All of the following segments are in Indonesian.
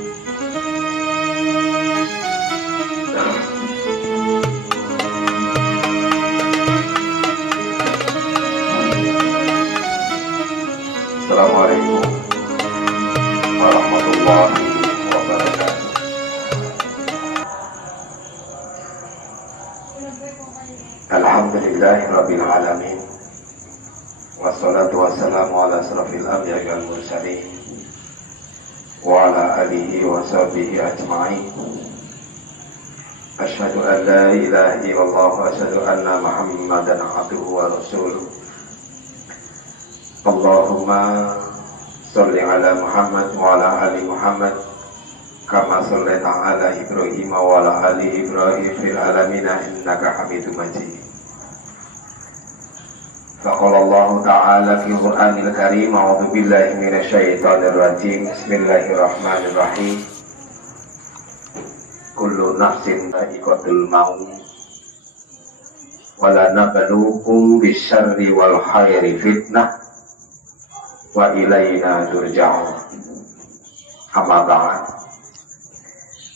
Assalamualaikum warahmatullahi wabarakatuh. Alhamdulillahirabbil alamin. Wassalatu wassalamu ala asrofil anbiya'i wal mursalin wa ala alihi wa sahbihi ajma'in. Asyhadu an la ilaha illallah wa asyhadu anna Muhammadan abduhu wa rasuluh. Allahumma sholli ala Muhammad wa ala ali Muhammad kama shallaita ala Ibrahim wa ala ali Ibrahim fil alamin innaka Hamidum Majid. Faqala Allah ta'ala fi Qur'anil Karim, a'udzu billahi minasy syaithanir rajim. Bismillahirrahmanirrahim. Kullu nafsin dha'iqatul maut wa la nabluukum bisyarri wal khairi fitnah wa ilaina turja'un. Amma ba'd.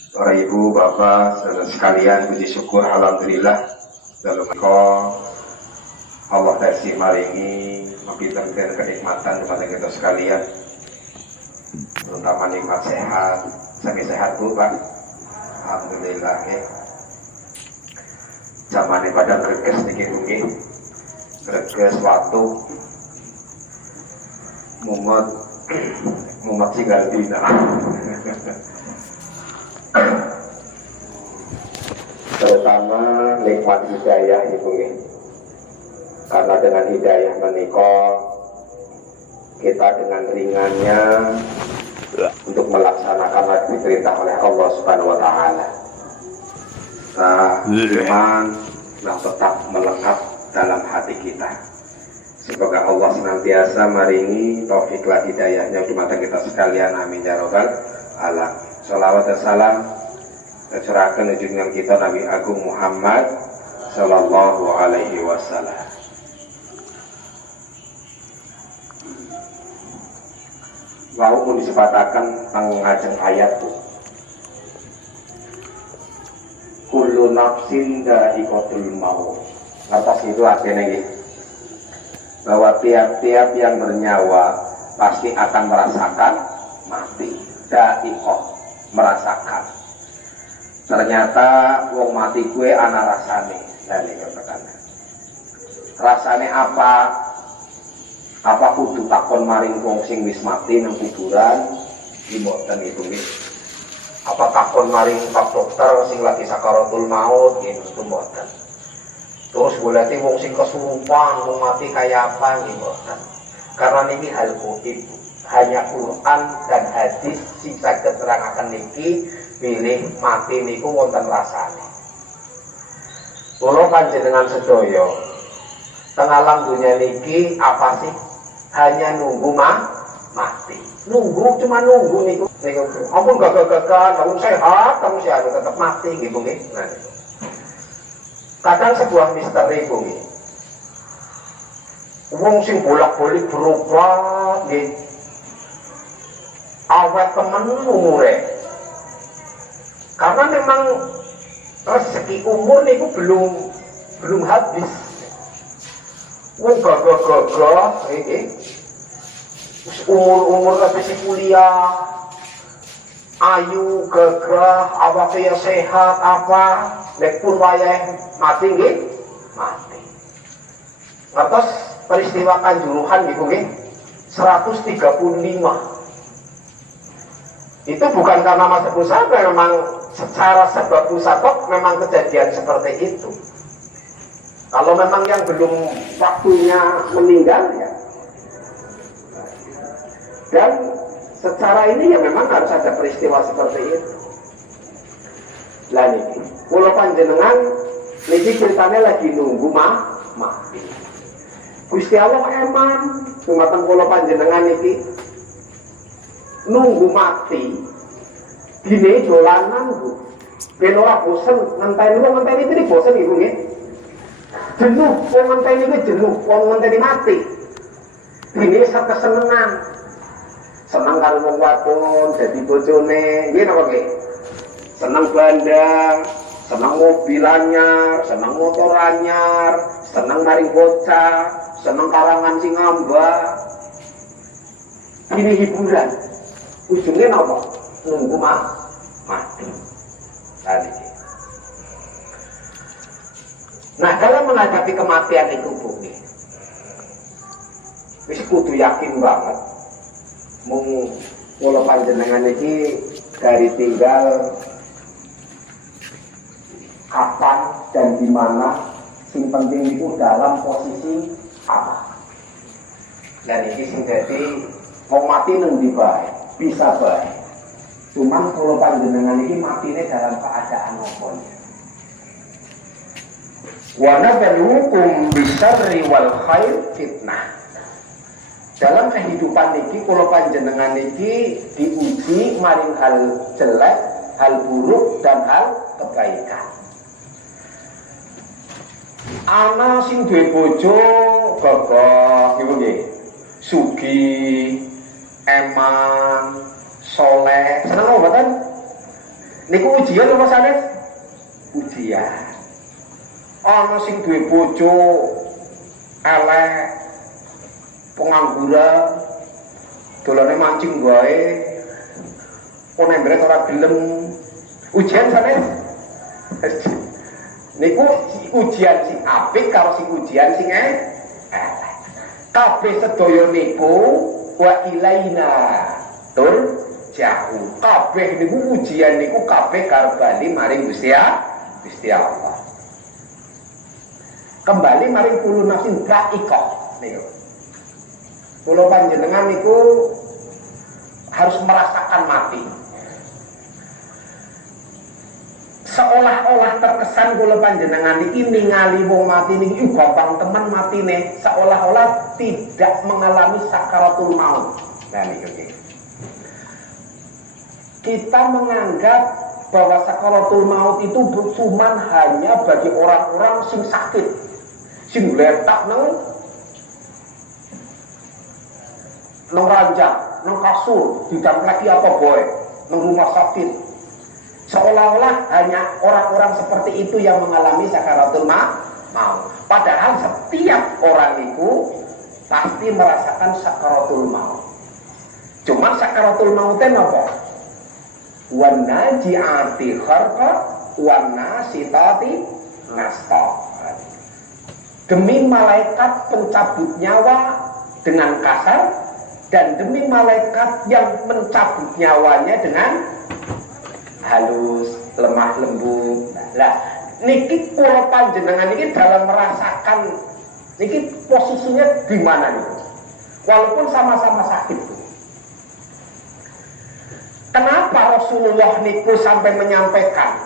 Para ibu, bapak, saudara sekalian, puji syukur alhamdulillah dalam Allah kasih maringi memberikan kenikmatan kepada kita sekalian, terutama nikmat sehat. Sami sehat bu, pak. Alhamdulillah ya. Zaman pada greges niki nggih. Greges waktu mumet tinggal dina. Terutama nikmat hidayah ibu nggih. Karena dengan hidayah menikah, kita dengan ringannya untuk melaksanakan apa diperintah oleh Allah Subhanahu wa taala. Iman yang tetap melekat dalam hati kita. Semoga Allah senantiasa maringi taufik lan hidayahnya kepada kita sekalian, amin ya rabbal alamin. Shalawat dan salam tercurahkan junjungan kita Nabi Agung Muhammad sallallahu alaihi wasallam. Wau pun disebatakan mengajeng ayat tuh. Kullu nafsin dha'iqatul maut. Atas itu artinya gitu, bahwa tiap-tiap yang bernyawa pasti akan merasakan mati. Dha'iqah, merasakan. Ternyata wong mati gue ana rasane. Dari katakan. Rasane apa? Apa kudu takon maring wong sing wis mati nang kuburan mboten itu nggih. Apa takon maring pak dokter sing lagi sakaratul maut nggih mboten. Terus goleki wong sing kesurupan wong mati kaya apa nggih mboten. Karena niki hal gaib, hanya Quran dan hadis sing saged nerangaken niki bilih mati niku wonten rasane. Kula panjenengan sedaya teng alam dunya niki apa sih? Hanya nunggu mati. Nunggu, cuma nunggu niku. Ampun gagal-gagal, kamu sehat, kamu sehat tetap mati gitu nggih. Nah, kadang sebuah misteri iku nggih. Wong sing bolak-balik berobat nggih. Awet temen umure. Karena memang rezeki umur niku belum habis. Wong gagah-gagah iki umur masih kuliah, ayu, gagah, awake ya sehat apa, nek pun wayah mati nggih, mati. Ngertos peristiwa Kanjuruhan niku nggih 135. Itu bukan karena masa pusaka, memang secara sebab musabab memang kejadian seperti itu. Kalau memang yang belum waktunya meninggal ya. Dan secara ini ya memang harus ada peristiwa seperti itu. Lah niki, kula panjenengan niki ceritanya lagi nunggu mati. Gusti Allah eman, dumateng kula panjenengan niki nunggu mati. Dine dolanan Bu. Ben ora bosen ngenteni wong ngenteni iki bosen iku nggih. Jenuh, wong ngenteni iki jenuh, wong ngenteni mati. Ini kesenengan. seneng karo wong wadon dadi bojone nggih napa nggih seneng bandang seneng mobil anyar seneng motor anyar seneng maring bocah seneng karangan sing ngambah ini hiburan ujungnya napa nunggu mati tadi. Nah kalau menghadapi kematian itu bumi wis kudu yakin banget mung kula panjenengan iki dari tinggal kapan dan di mana sing penting itu dalam posisi apa. Dan ini sing dadi wong mati nang ndi bae bisa bae. Cuman kula panjenengan iki matine dalam keadaan apa ya? Wa nabluukum bisyarri wal khair fitnah. Dalam kehidupan niki kula panjenengan niki diuji maring hal jelek, hal buruk dan hal kebaikan. Ana sing duwe bojo gagah niku nggih. Sugih, emang, soleh. Seneng apa mboten? Niku ujian apa sanes? Ujian. Ana sing duwe bojo elek, pengangguran, dolane mancing wae, kok nembret ora gelem. Ujian sanes? Niku ujian sing apik karo sing ujian sing elek. Kabeh sedaya niku wa ilaina turja'un. Kabeh niku ujian niku kabeh karbali maring Gusti Allah. Kembali maring kullu nafsin dha'iqah niku. Kula panjenengan niku harus merasakan mati. Seolah-olah terkesan kula panjenengan iki ningali wong mati niki gampang temen matine, seolah-olah tidak mengalami sakaratul maut. Nah niki. Kita menganggap bahwa sakaratul maut itu cuma hanya bagi orang-orang sing sakit, sing letak nang ranjang, nang kasur, didampleki apa boy, nang rumah sakit. Seolah-olah hanya orang-orang seperti itu yang mengalami sakaratul maut. Padahal setiap orang itu pasti merasakan sakaratul maut. Cuma sakaratul maut itu apa? Wan naji'ati kharqa wan nasitati nasta. Demi malaikat pencabut nyawa dengan kasar dan demi malaikat yang mencabut nyawanya dengan halus, lemah lembut. Lah niki kula panjenengan niki dalam merasakan niki posisinya di mana nih? Walaupun sama-sama sakit. Kenapa Rasulullah niku sampai menyampaikan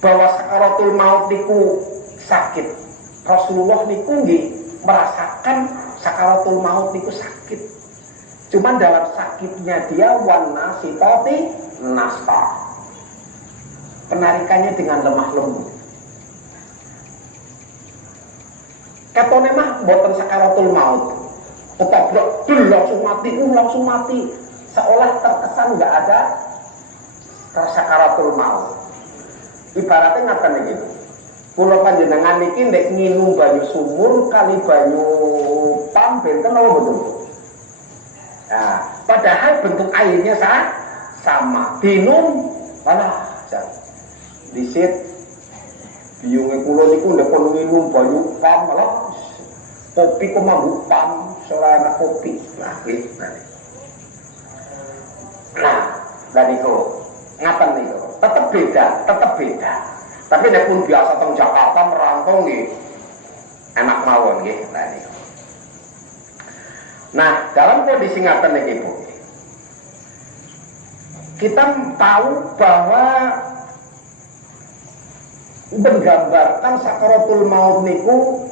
bahwa sakaratul maut niku sakit? Rasulullah niku nggih merasakan sakaratul maut niku sakit. Cuman dalam sakitnya dia wan nasitati nasta. Penarikannya dengan lemah lembut. Katone mah boten sakaratul maut. Ketabrak langsung mati. Seolah terkesan nggak ada sakaratul maut. Ibaratnya ngaten iki. Kula panjenengan niki nek nginum banyu sumur kali banyu pam benten apa betul? Nah, padahal bentuk airnya sama. Dinum malah disit biunge kula niku ndek kon minum banyu pam malah kopi kok mabuk pam selana kopi. Nah niku ngaten niku tetep beda. Tapi nek pun biasa teng Jakarta merantau nggih enak mawon nggih. Nah, dalam kondisi ngaten niki Bu, kita tahu bahwa menggambarkan sakaratul maut niku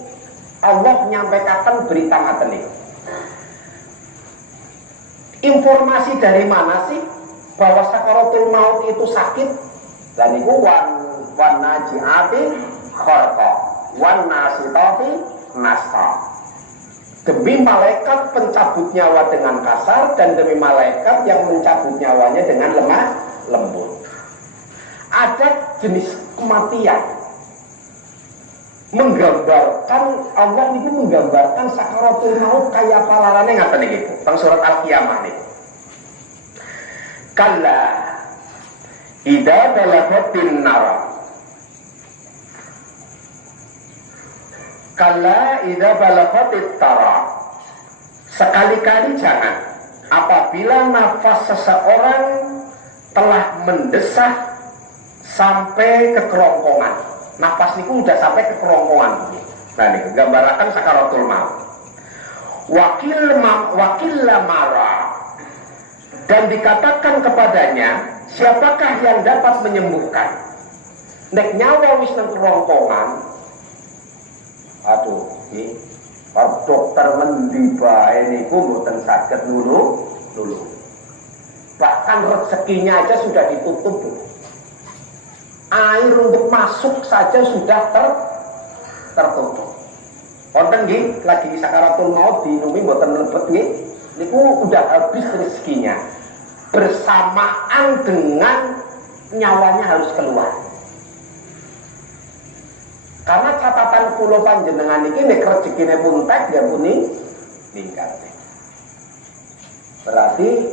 Allah nyampaikan berita ngaten niku. Informasi dari mana sih bahwa sakaratul maut itu sakit? Lah niku wan naji'ati kharqa wan nasitati nasta. Demi malaikat pencabut nyawa dengan kasar dan demi malaikat yang mencabut nyawanya dengan lemah lembut. Ada jenis kematian menggambarkan, Allah itu menggambarkan sakaratul maut kaya palarane ngaten niki teng surat Al-Qiyamah niki. Kalla idza balaghatin nar. Kalla idza balaghatit tara. Sekali-kali jangan apabila nafas seseorang telah mendesak sampai ke kerongkongan. Nafas niku udah sampai ke kerongkongan. Nah ini gambarkan sakaratul maut. Wakil lamara. Dan dikatakan kepadanya, siapakah yang dapat menyembuhkan? Nek nyawa wis nang kerongkongan. Aduh, iki Pak dokter mendi bae niku mboten saged nulung. Bahkan rezekinya aja sudah ditutup. Air untuk masuk saja sudah tertutup. Wonten nggih lagi sakaratul maut dinumi mboten mlebet nggih. Niku udah habis rezekinya. Bersamaan dengan nyawanya harus keluar. Karena catatan kula panjenengan iki nek rezekine pun tek ya puni ningkat. Berarti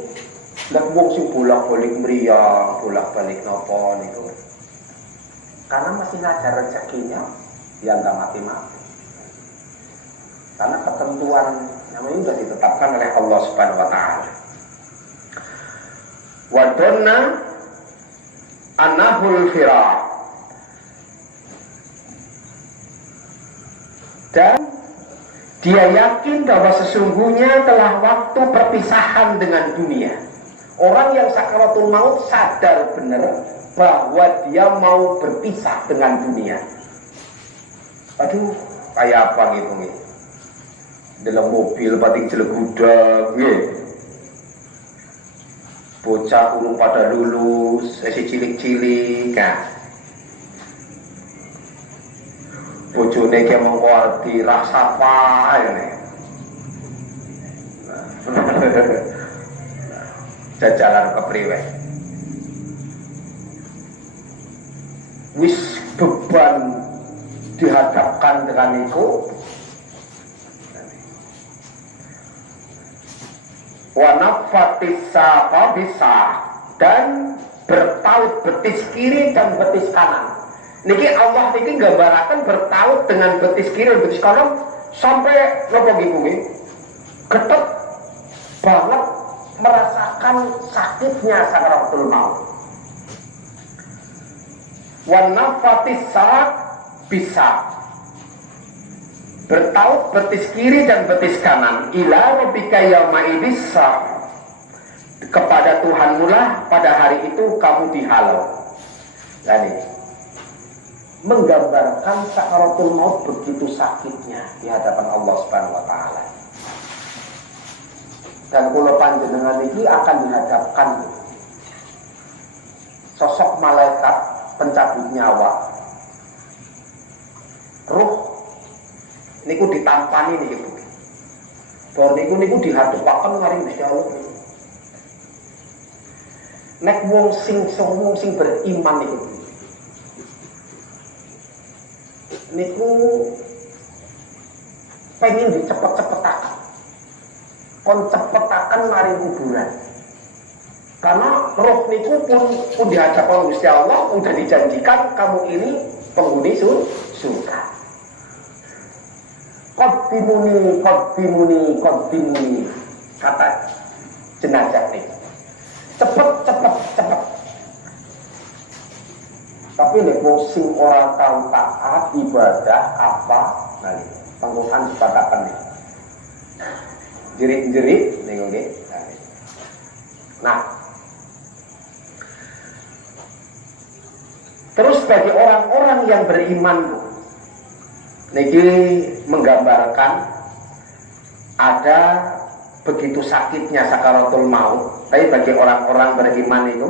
lek wong sing bolak-balik mriyang, bolak-balik napa niku. Karena masih ada rezekinya, dia nggak mati-mati. Karena ketentuan namanya sudah ditetapkan oleh Allah Subhanahu Wa Taala. Wadonna anahul firaq. Dan dia yakin bahwa sesungguhnya telah waktu perpisahan dengan dunia. Orang yang sakaratul maut sadar benar bahwa dia mau berpisah dengan dunia. Aduh, kayak apa gitu nih? Dalam mobil pating jelegudak, bocah urung pada lulus, si cilik-cilik, kan? Bojone ki mongko arti rasa apa ini. Jajalan kepriwe. Wis beban dihadapkan dengan itu. Wa nafatis saqa bisa dan bertaut betis kiri dan betis kanan. Niki Allah niki gambaraken bertaut dengan betis kiri dan betis kanan sampai nopo nggih getet banget merasakan sakitnya sakaratul maut. Wan nafatis saat bisa bertaut betis kiri dan betis kanan ila rabbika yauma idissa, kepada Tuhanmu lah pada hari itu kamu dihalau. Jadi menggambarkan sakaratul maut begitu sakitnya di hadapan Allah Subhanahu Wa Taala. Dan kula panjenengan ini akan dihadapkan sosok malaikat pencabut nyawa. Ruh niku ditampani niku. Bar niku dihadapaken maring Gusti Allah. Nek wong sing beriman niku pengen dicepet-cepetakan, kon cepetakan maring kuburan. Karena roh niku pun dihadapkan Gusti Allah, udah dijanjikan kamu ini penghuni surga. Qaddimuni kata jenazah ini. Cepet. Tapi nek wong sing ora tau taat ibadah apa nali panggokan sepatakan nih. Jerit-jerit niku nggih. Nah, terus bagi orang-orang yang beriman niki menggambarkan ada begitu sakitnya sakaratul maut. Tapi bagi orang-orang beriman itu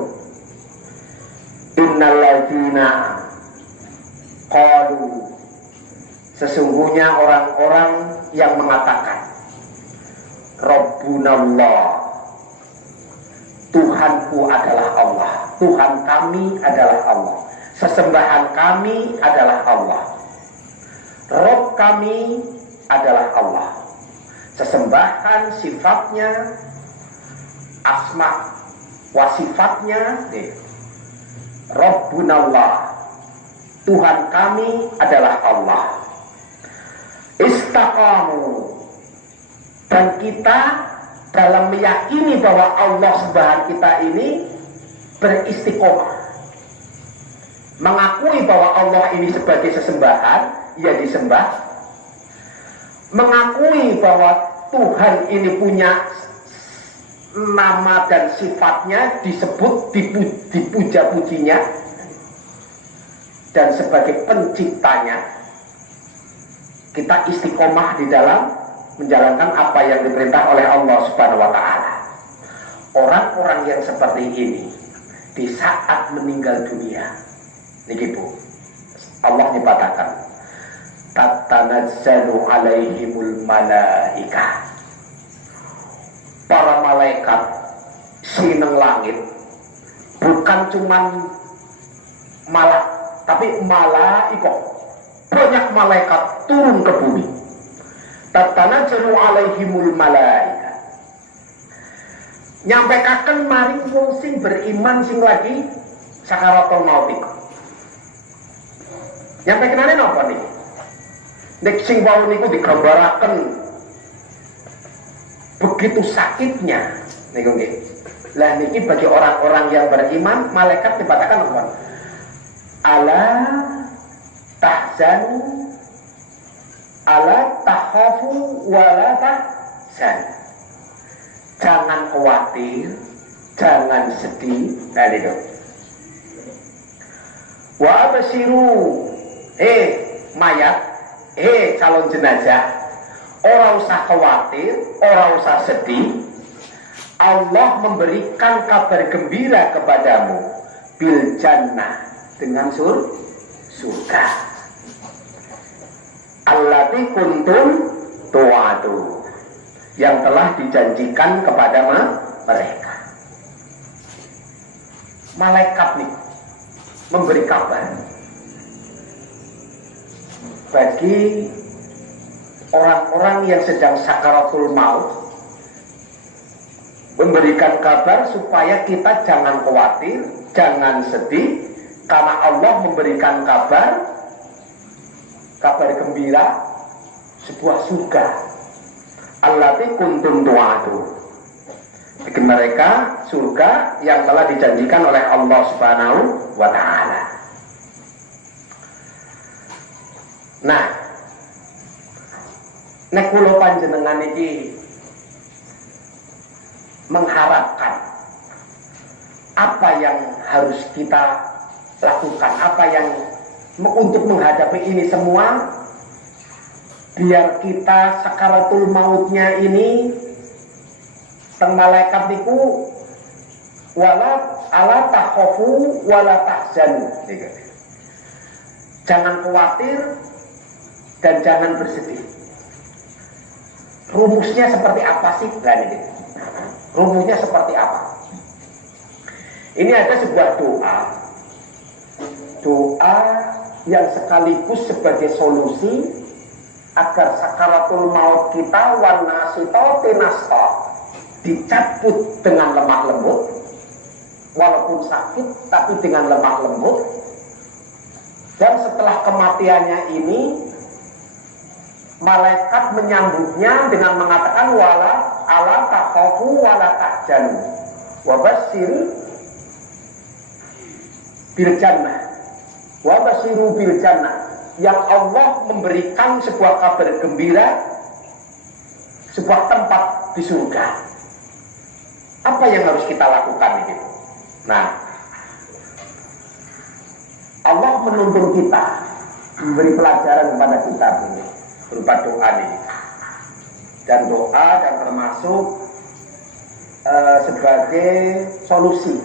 innal ladzina qalu, sesungguhnya orang-orang yang mengatakan Rabbunallah, Tuhanku adalah Allah, Tuhan kami adalah Allah, sesembahan kami adalah Allah, Rabb kami adalah Allah. Sesembahan sifatnya, asma wa sifatnya, Rabbunallah, Tuhan kami adalah Allah. Istaqamu, dan kita dalam meyakini bahwa Allah sembahan kita ini beristiqomah, mengakui bahwa Allah ini sebagai sesembahan, ia disembah, mengakui bahwa Tuhan ini punya nama dan sifatnya disebut, dipuja-pujinya, dan sebagai penciptanya, kita istiqomah di dalam menjalankan apa yang diperintah oleh Allah Subhanahu wa Ta'ala. Orang-orang yang seperti ini di saat meninggal dunia, niki Bu, Allah nyebatakan tatanazzalu alaihimul malaikah, para malaikat sineng langit, bukan cuman malak, tapi malaikah, banyak malaikat turun ke bumi. Tatanazzalu alaihimul malaikah, nyampekaken maring wong sing beriman sing lagi sakaratul maut iku. Nyampekenane napa niki? Nek sing wau niku digambaraken begitu sakitnya niku nggih. Lah niki bagi orang-orang yang beriman, malaikat dikatakan apa? Ala tahzanu, ala takhafu wala tahzan. Jangan khawatir, jangan sedih. Nah itu. Wa absiru, mayat, calon jenazah, ora usah khawatir, ora usah sedih. Allah memberikan kabar gembira kepadamu bil jannah, dengan surga. Allati kuntum tu'adu, yang telah dijanjikan kepada mereka. Malaikat nih memberi kabar bagi orang-orang yang sedang sakaratul maut, memberikan kabar supaya kita jangan khawatir, jangan sedih, karena Allah memberikan kabar gembira, sebuah surga. Allati kuntum tu'adu, bagi mereka surga yang telah dijanjikan oleh Allah Subhanahu wa Ta'ala. Nah, nek kula panjenengan iki mengharapkan apa yang harus kita lakukan, apa yang untuk menghadapi ini semua, biar kita sakaratul mautnya ini teng malaikat niku wala ala takhafu wala tahzanu, jangan khawatir dan jangan bersedih. Rumusnya seperti apa sih? Rumusnya seperti apa? Ini ada sebuah doa yang sekaligus sebagai solusi agar sakaratul maut kita wanasito tinasto, dicabut dengan lemah lembut, walaupun sakit tapi dengan lemah lembut. Dan setelah kematiannya ini, malaikat menyambutnya dengan mengatakan wala ala takhafu wala tahzanu wa basyir bil jannah, wa basyiru bil jannah, yang Allah memberikan sebuah kabar gembira, sebuah tempat di surga. Apa yang harus kita lakukan itu? Nah, Allah menuntun kita, memberi pelajaran kepada kita ini berupa doa ini. Dan doa dan termasuk sebagai solusi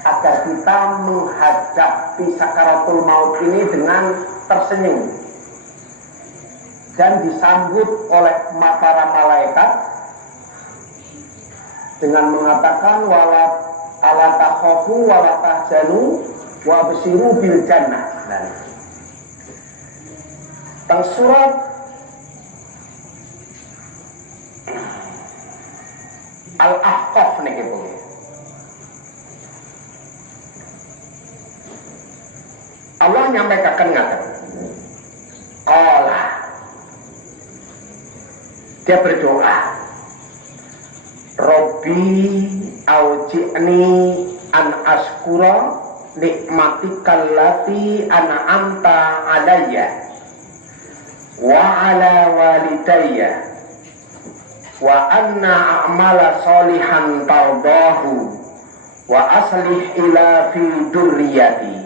agar kita menghadapi sakaratul maut ini dengan tersenyum dan disambut oleh para malaikat dengan mengatakan ala takhafu wa la tahzanu wa basyiru bil jannah. Nah, teng surat Al-Ahqaf niki Bu. Allah nyampaikan ngaten. Allah dia berdoa, Robbi auji'ni an askura nikmatikal lati an'amta alayya wa ala walidayya wa anna a'mala solihan tardahu wa aslih ila fi durriyati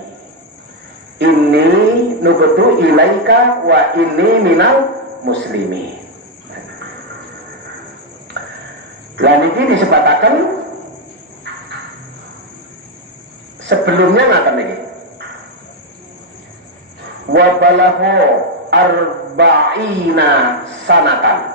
inni nubtu ilaika wa inni minal muslimin. Dan ini disebatakan sebelumnya ngaten iki. Wa balahu arba'ina sanatan.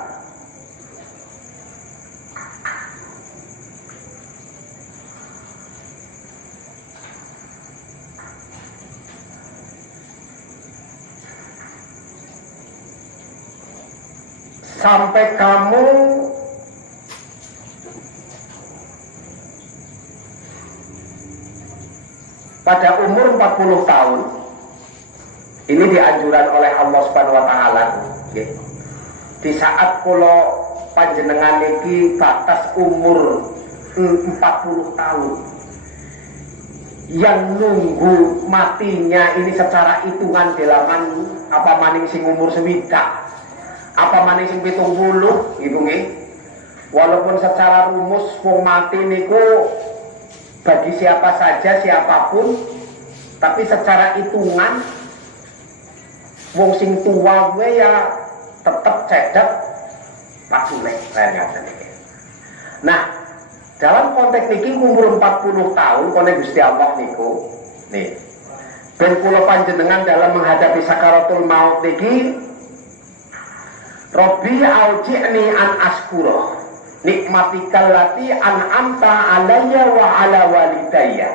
Sampai kamu pada umur 40 tahun, ini dianjuran oleh Allah Subhanahu wa taala. Di saat kula panjenengan iki batas umur 40 tahun, yang nunggu matinya ini secara hitungan delaman apa maning sing umur sewidak, apa maning sing 70 gitu nggih. Walaupun secara rumus wong mati niku bagi siapa saja siapapun, tapi secara hitungan wong sing tua gue ya tetep cedek 40 ngaten iki. Nah, dalam konteks niki umur 40 tahun konek Gusti Allah niku nih ben kula panjenengan dalam menghadapi sakaratul maut niki Robbi auji'ni an askura nikmatikal lati an'amta alayya wa ala walidayya.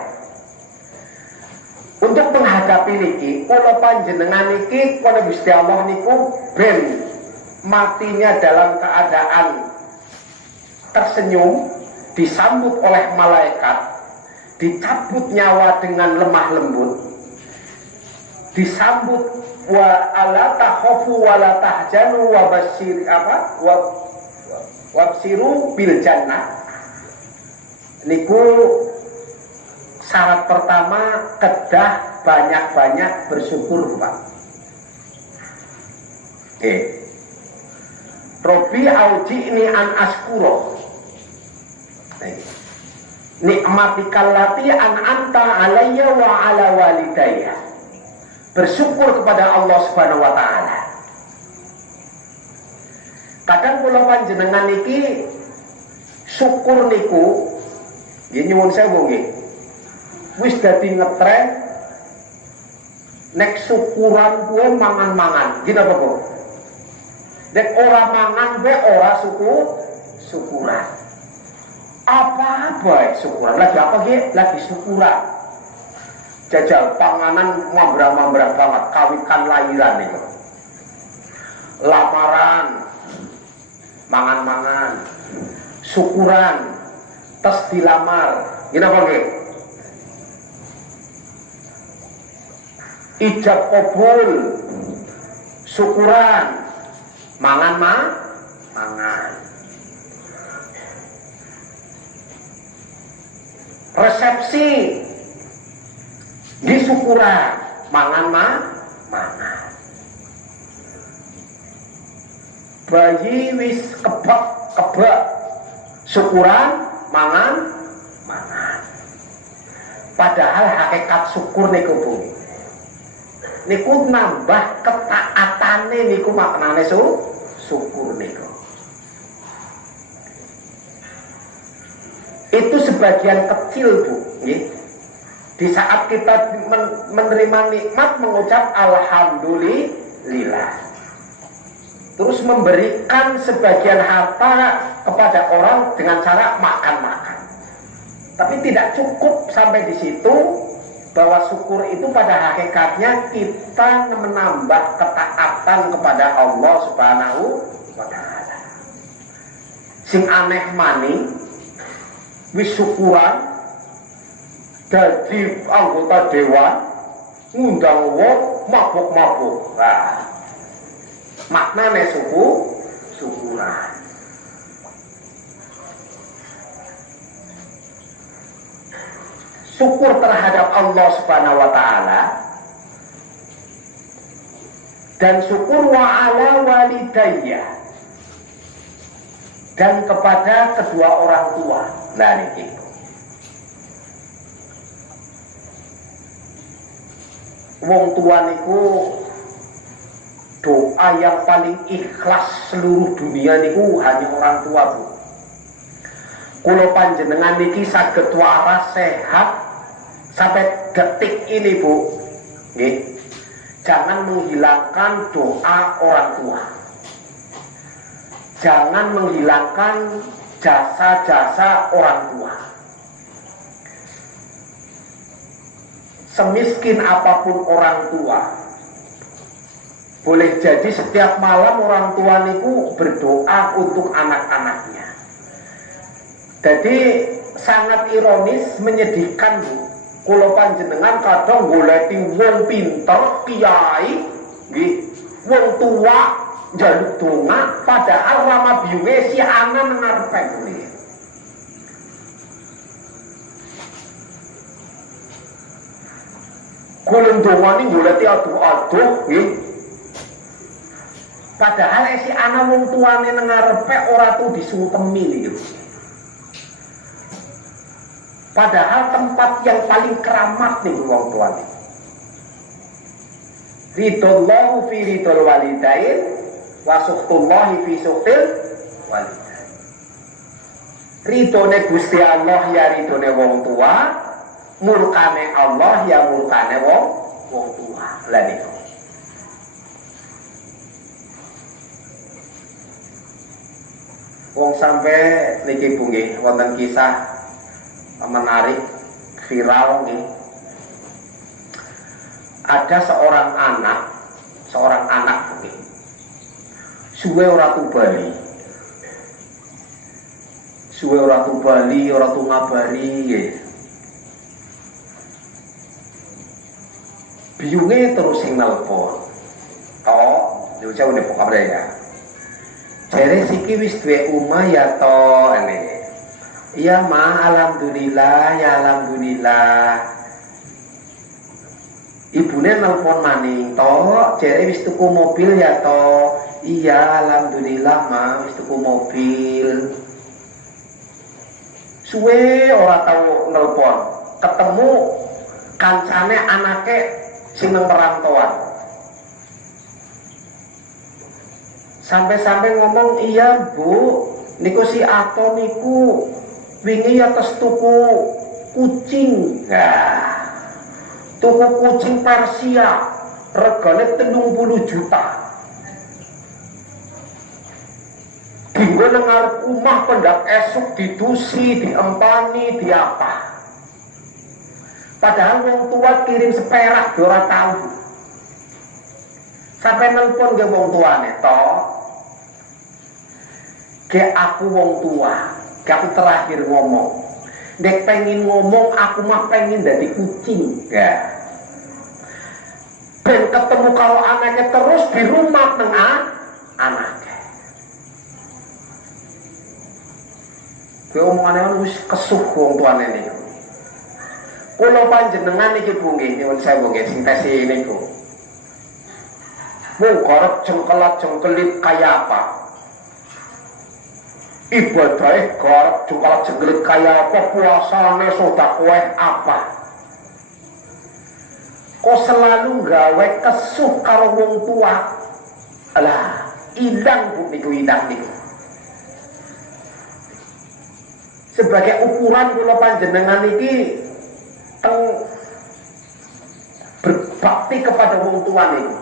Untuk menghadapi niki kula panjenengan niki kula Gusti Allah niku ben matinya dalam keadaan tersenyum, disambut oleh malaikat, dicabut nyawa dengan lemah lembut, disambut wa ala takhafu wa la tahzanu wa basyir wabsiru bil jannah. Niku syarat pertama kedah banyak-banyak bersyukur Pak. Robbi auji'ni an askura nikmatikal lati an'amta alayya wa ala walidayya. Bersyukur kepada Allah Subhanahu wa taala. Kadang kula panjenengan iki syukur niku nggih nyuwun sewu nggih. Wis dadi ngetren nek syukuran kuwi mangan-mangan. Gitu apa kok? Nek ora mangan kuwi ora syukuran. Apa-apa syukuran. Lagi apa nggih? Lagi syukuran. Jajal panganan mambrah-mambrah banget, kawitan lahiran itu. Lamaran, mangan-mangan, syukuran, tes dilamar, gini apa nggih? Ijab kabul, syukuran, mangan. Resepsi di syukuran, mangan. Bayi wis kebak syukuran, mangan. Padahal hakikat syukur niku Bu, niku nambah ketaatane niku maknane syukur niku. Itu sebagian kecil Bu, nggih. Di saat kita menerima nikmat mengucap alhamdulillah. terus memberikan sebagian harta kepada orang dengan cara makan-makan. Tapi tidak cukup sampai di situ, bahwa syukur itu pada hakikatnya kita menambah ketaatan kepada Allah Subhanahu wa Ta'ala. Sing aneh mani wis syukuran dadi anggota dewan ngundang wong mabuk-mabuk. Nah, maknane syukuran. Syukur terhadap Allah Subhanahu wa Ta'ala dan syukur wa ala walidayya, dan kepada kedua orang tua. Nah niki wong tua niku doa yang paling ikhlas seluruh dunia niku hanya orang tua, Bu. Kula panjenengan niki saged waras sehat sampai detik ini, Bu, nggih, jangan menghilangkan doa orang tua, jangan menghilangkan jasa-jasa orang tua. Semiskin apapun orang tua, boleh jadi setiap malam orang tua niku berdoa untuk anak-anaknya. Jadi sangat ironis, menyedihkan, Bu. Kula panjenengan kadang goleti wong pinter, kiai, nggih, wong tua njaluk donga, padahal lama biunge si ana ngarepe kuwi. Kula ndongani goleti aduh-aduh, nggih. Padahal si ana wong tuane nang ngarepe ora tuh disungkemi niku. Padahal tempat yang paling keramat nih wong tua nih. Ridallahu fi ridal walidain wa sukhtullahi fi sukhtil walidain. Ridone Gusti Allah ya ridone wong tua, murkane Allah ya murkane wong tua. Lah niku. Wong sampai niki Bu nggih wonten kisah menarik viral nih. Ada seorang anak nih, suwe ora tubali, ora tu ngabari ya. Biyunge terus sing nelpon. Toh, yo jauh nek kabar ya. Jere siki wis duwe omah ya toh ini. Iya ma, alhamdulillah, ya alhamdulillah. Ibune nelpon maning, toh, jere wis tuku mobil ya toh. Iya, alhamdulillah ma, wis tuku mobil. Suwe ora tau nelpon, ketemu kancane anake sing nang perantauan. Sampai-sampai ngomong, iya Bu, niku si Ato niku wingi atas tuku kucing. Nah, tuku kucing Persia regane 30 juta. Dinggo nang ngarep omah pendak esuk didusi, diempani, diapa. Padahal wong tua kirim seperak ora tahu. Sampai nelpon ke wong tuane, toh. Ke aku wong tua, ke aku terakhir ngomong. Dek pengen ngomong, aku mah pengen dadi kucing. Ya. Ben ketemu kalau anaknya terus di rumah tengah anaknya. Ke omongannya wis kesuh wong tuane niku. Kula panjenengan iki Bu nggih nyuwun sewu nggih sing tesi niku. Wong garap jengkelat-jengkelit kaya apa? Ibadahnya garap jengkelat-jengkelit kaya apa? Puasane sedekah apa? Kok selalu gawe kesuh karo wong tua? Alah, ilang Bu niku, ilang niku. Sebagai ukuran kula panjenengan iki teng berbakti kepada wong tua niku.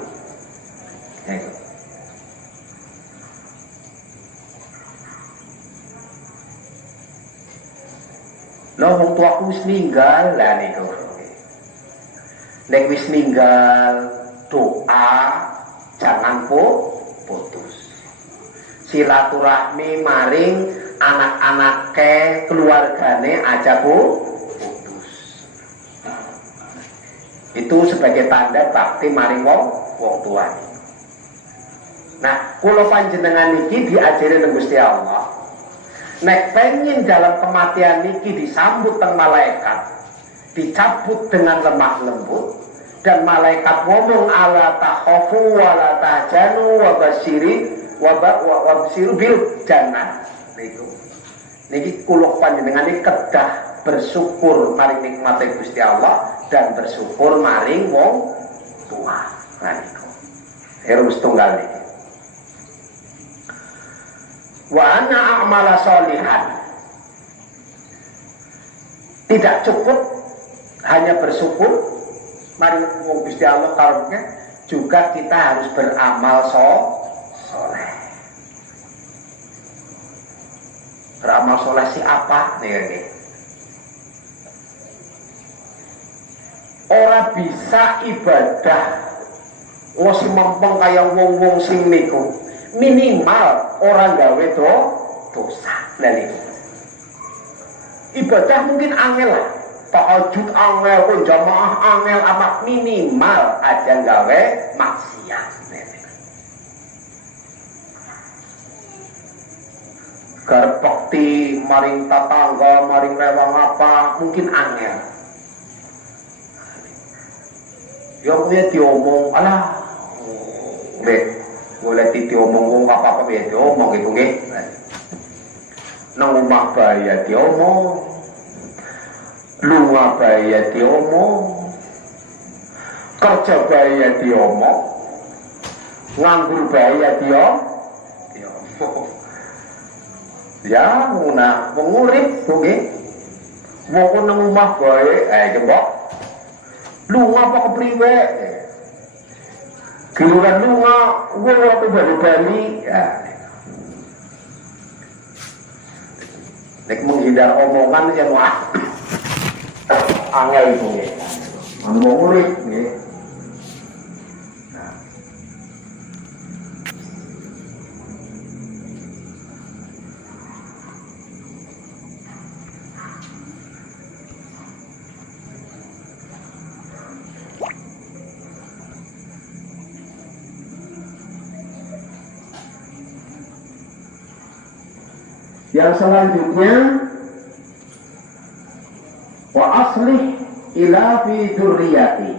Lho wong tuaku wis ninggal lah niku. Nek wis ninggal doa jangan putus. Silaturahmi maring anak-anake keluargane aja putus. Itu sebagai tanda bakti maring wong tua. Nah, kula panjenengan niki diajari nang Gusti Allah. Nek pengen dalam kematian niki disambut teng malaikat, dicabut dengan lemah lembut, dan malaikat ngomong ala takhafu wa la tahzanu wa basyiru bil jannah. Niku. Niki kula panjenengan iki kedah bersyukur maring nikmate Gusti Allah dan bersyukur maring wong tua. Nah niku. Harus tunggal niki. Wa ana a'mala sholihan. Tidak cukup hanya bersyukur mari wong Gusti Allah karunia, juga kita harus beramal soleh. Beramal soleh si apa nih? Orang bisa ibadah wis mempeng kaya wong-wong sing niku. Minimal orang gawe dosa. Lah niku. Ibadah mungkin angel lah. Tahajud angel, pun jamaah angel, amat minimal aja gawe maksiat. Garbekti maring tatangga, maring rewang apa, mungkin angel. Ya punya diomong, alah, boleh diomong wong apa-apa ya diomong gitu nggih. Nang omah bahaya diomong. Lunga bahaya diomong. Kerja bahaya diomong. Nganggur bahaya diomong. Ya, nguna mengurip nggih. Wong nang omah bae, jembok. Lunga apa kepriwe? Giliran lunga, gue waktu bali-bali, ya. Nek menghindar omongan yang wah, angel itu ya. Mau murid, ya. Yang selanjutnya wa aslih ila fi dzurriyyati.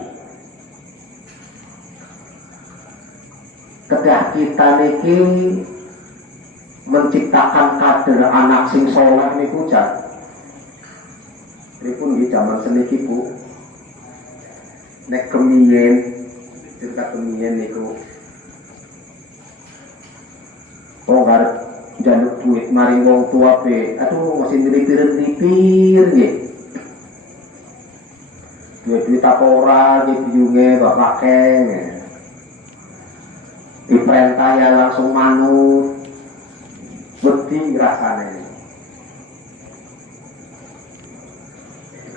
Kedah kita niki menciptakan kader anak sing soleh niku jan. Pripun nggih jaman seniki Bu. Nek kemiyen cerita kemiyen niku garep jaluk duit maring wong tua be, aduh masih ngelipir nggih. Duit apa ora nggih biyunge bapak keng. Diperintah ya langsung manut. Wedi rasane.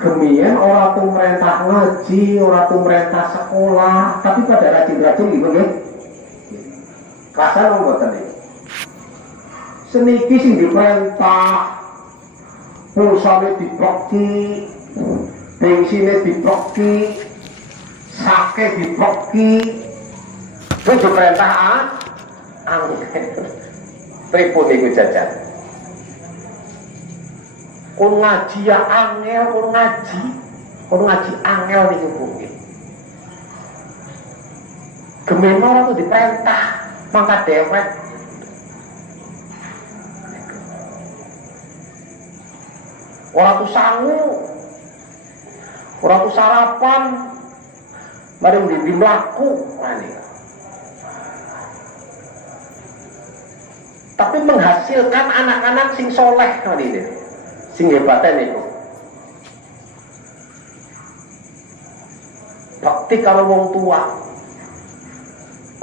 Kemiyen ora tuh merintah ngaji, ora tuh merintah sekolah, tapi pada rajin-rajin gitu nggih. Kasar mboten nggih. Seniki sing diperintah pulsane dibloki, bensinnya dibloki, sake dibloki, itu diperintah angin. Pripun niku jajan. Kun ngaji ya angel, kun ngaji angel niku kuwi. Gemenor itu diperintah, mangkat dewek. Orang tuh sangu, orang tuh sarapan, mari dibimbing laku, tapi menghasilkan anak-anak sing soleh, sing hebatnya niku. Bakti karo wong tua,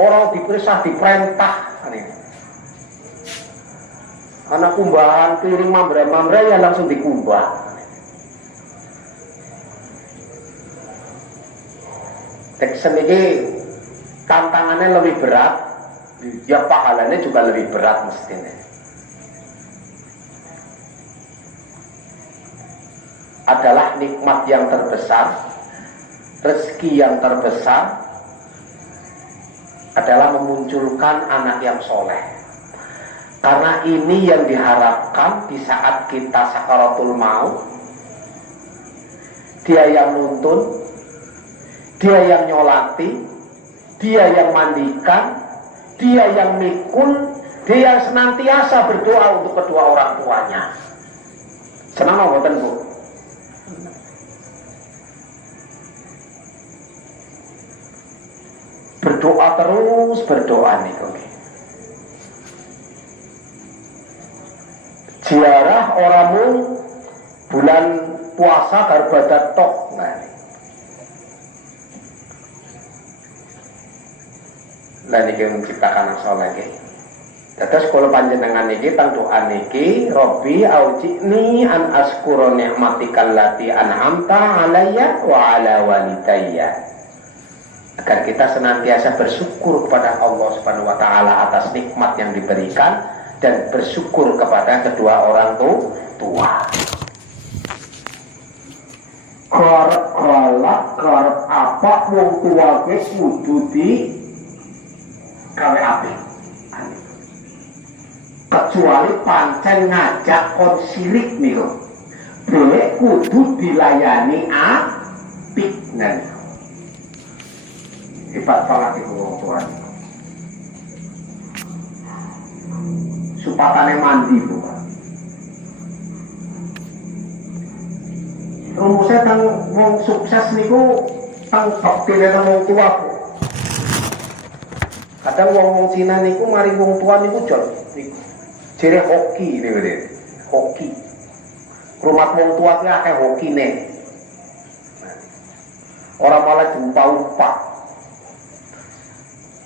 orang diperintah diperintah, anak kumbahan piring mambre ya langsung dikumbah. Teksen ini tantangannya lebih berat, ya pahalanya juga lebih berat mestinya. Adalah nikmat yang terbesar, rezeki yang terbesar adalah memunculkan anak yang soleh. Karena ini yang diharapkan di saat kita sakaratul maut. Dia yang nuntun, dia yang nyolati, dia yang mandikan, dia yang mikul, dia yang senantiasa berdoa untuk kedua orang tuanya. Senang nggak boten, Bu? Berdoa terus, berdoa nih, oke. Ziarah oramu bulan puasa garbadat tok. Nah niki menciptakan soleh niki. Terus kalau panjenengan niki tang doa niki, Robbi auji'ni an askura ni'matikal lati an'amta alayya wa ala walidayya. Agar kita senantiasa bersyukur kepada Allah Subhanahu wa taala atas nikmat yang diberikan dan bersyukur kepada kedua orang tua. Karep apa wong tua ke kudu di gawe apik. Kecuali pancen ngajak kon sirik niku. Boleh kudu dilayani apik nan. Hebat banget iku wong tua. Supatane mandi, Bu. Rumusnya tang wong sukses niku tang baktine tang wong tua, Bu. Kadang wong Cina niku mari wong tua niku jon niku. Jere hoki niku deh. Hoki. Rumah wong tua ki akeh hokine. Orang malah jumpa-umpa.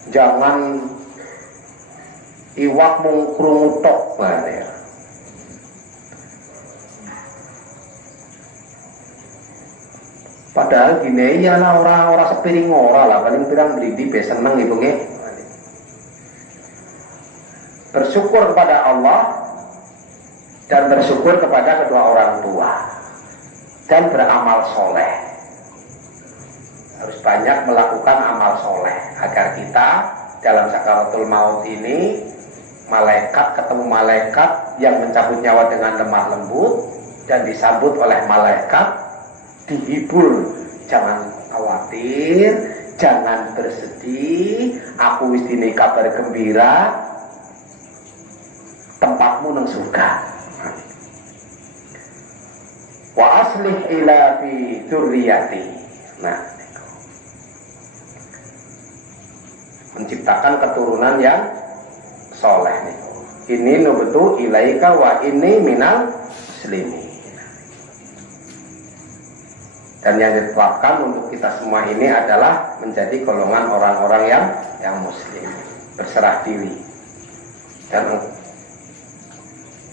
Jangan iwak mung krungu tok bae. Padahal gini ya lah ora sepiring ora lah paling pirang blidi be seneng ibu nggih. Bersyukur kepada Allah dan bersyukur kepada kedua orang tua dan beramal soleh. Harus banyak melakukan amal soleh agar kita dalam sakaratul maut ini malaikat ketemu malaikat yang mencabut nyawa dengan lemah lembut dan disambut oleh malaikat, dihibur, jangan khawatir, jangan bersedih, aku wis dini kabar gembira, tempatmu nang surga. Wa aslih ila fi dzurriyyati. Nah, menciptakan keturunan yang soleh nih. Ini nubutu ilaika wa ini minal muslimin. Dan yang ditetapkan untuk kita semua ini adalah menjadi golongan orang-orang yang muslim, berserah diri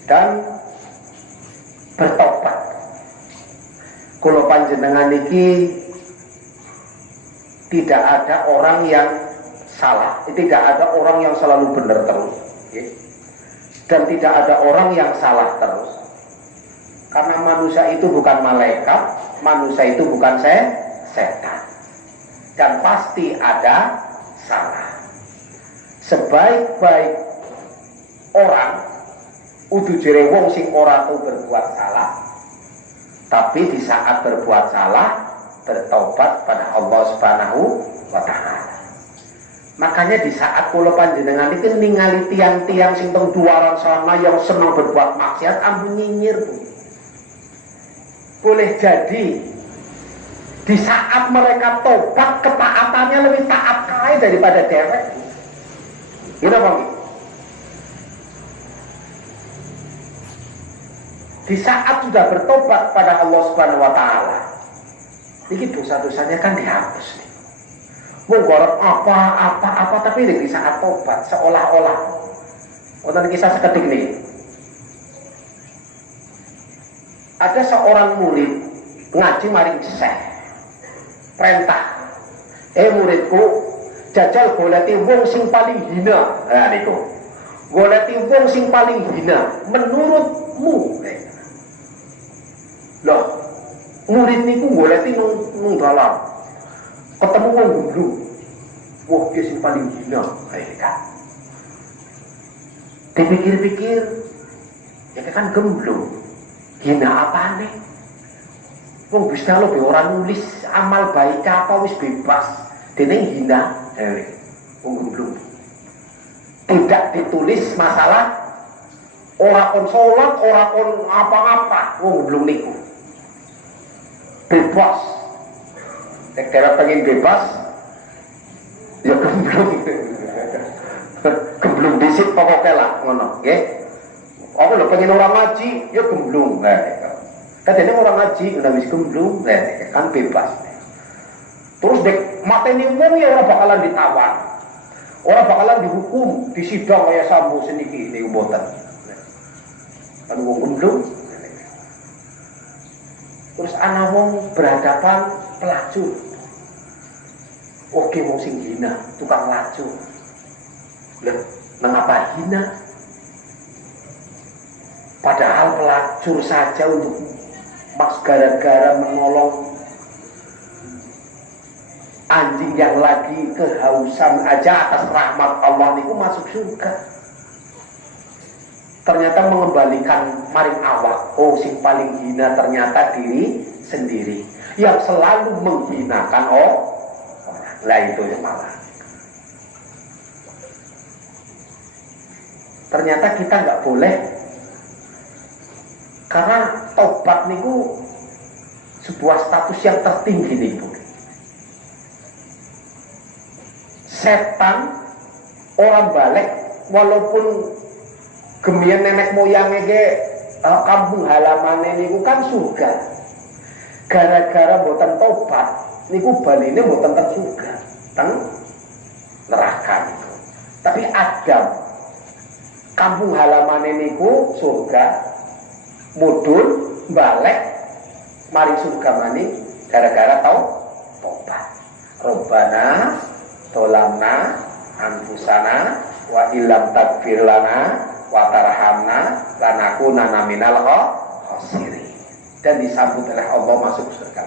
dan bertobat. Kalau panjenengan niki tidak ada orang yang salah, tidak ada orang yang selalu benar terus, dan tidak ada orang yang salah terus. Karena manusia itu bukan malaikat, manusia itu bukan setan, dan pasti ada salah. Sebaik-baik orang, udu jere wong sing ora tau berbuat salah, tapi di saat berbuat salah bertobat pada Allah Subhanahu wa taala. Makanya di saat kula panjenengan itu ningali tiang-tiang sing teng duaran sana yang senang berbuat maksiat, ambu nyinyir, Bu. Boleh jadi di saat mereka tobat, ketaatannya lebih taat kaya daripada dewek. Gitu Bang? Di saat sudah bertobat pada Allah Subhanahu wa taala, ini dosa-dosanya kan dihapus nih. Menggorok apa, tapi di saat tobat seolah-olah. Wonten kisah seketik nih. Ada seorang murid ngaji maring syekh. Perintah Muridku, jajal goleti wong sing paling hina. Nah niku. Goleti wong sing paling hina menurutmu. Loh, murid niku goleti nung dalan. Ketemu wong gundul. Wah, dia sing paling hina. Kan. Dipikir-pikir, ya kan gemblung. Hina apa nih? Wong Gusti Allah be ora nulis amal baik apa wis bebas. Dene hina, wong gemblung. Tidak ditulis masalah ora kon salat, ora kon apa-apa, wong gemblung niku. Bebas. Nek kira pengen bebas, ya gemblung. Gemblung dhisik pokoke lah ngono, nggih. Aku lho pengen orang ngaji, ya gemblung. Katanya orang ngaji udah wis gemblung, kan bebas. Terus dek mateni wong ya ora bakalan ditawan. Ora bakalan dihukum, disidang kaya Sambo seniki niku mboten. Kan wong gemblung. Terus ana wong berhadapan pelacur. Oke wong sing hina, tukang lacur. Lah, mengapa hina? Padahal pelacur saja untuk mas gara-gara menolong anjing yang lagi kehausan aja atas rahmat Allah niku masuk surga. Ternyata mengembalikan maring awak. Oh, sing paling hina ternyata diri sendiri yang selalu menghinakan orang. Lah itu yang malah. Ternyata kita nggak boleh, karena tobat niku sebuah status yang tertinggi nih Bu. Setan orang balik walaupun gemian nenek moyangnya ke kampung halaman niku kan surga. Gara-gara boten tobat niku baline boten teng surga, teng neraka niku. Tapi Adam kampung halaman niku surga, mudul balik mari surga mani gara-gara tobat. Robbana tolamna anfusana wa illam tagfir lana wa tarhamna lanakunanna minal khasirin. Dan disambut oleh Allah masuk surga.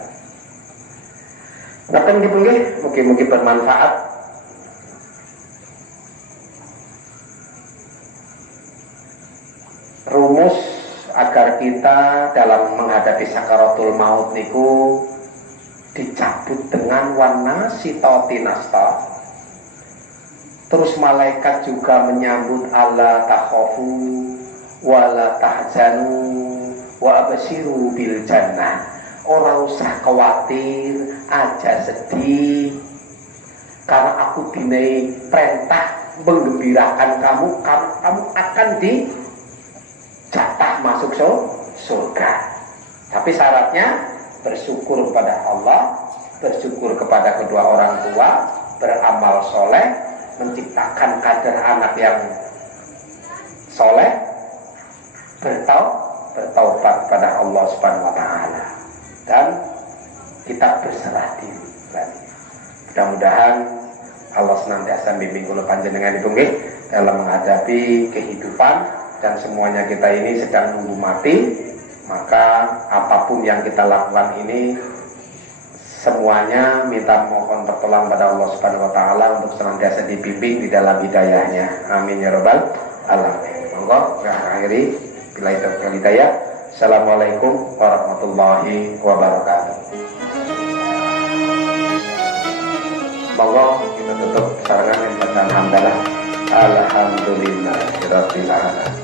Nah kan gitu nggih, mungkin bermanfaat. Rumus agar kita dalam menghadapi sakaratul maut niku dicabut dengan warna sitotinasta. Terus malaikat juga menyambut alla takhafu wa la tahzanu wa abshiru bil jannah. Ora usah khawatir, aja sedih. Karena aku dinai perintah menggembirakan kamu akan dijatah masuk surga. Tapi syaratnya bersyukur kepada Allah, bersyukur kepada kedua orang tua, beramal soleh, menciptakan kader anak yang soleh, bertaubat kepada Allah Subhanahu wa Ta'ala, dan kita berserah diri. Mudah-mudahan Allah senantiasa bimbing kula panjenengan itu nggih dalam menghadapi kehidupan, dan semuanya kita ini sedang nunggu mati. Maka apapun yang kita lakukan ini semuanya minta mohon pertolongan pada Allah Subhanahu wa Ta'ala untuk senantiasa dibimbing di dalam hidayahnya. Amin ya rabbal alamin. Monggo akhiri bila itu hidayah. Assalamualaikum warahmatullahi wabarakatuh. Monggo kita tutup sarangan yang bacaan hamdalah. Alhamdulillah rabbil alamin.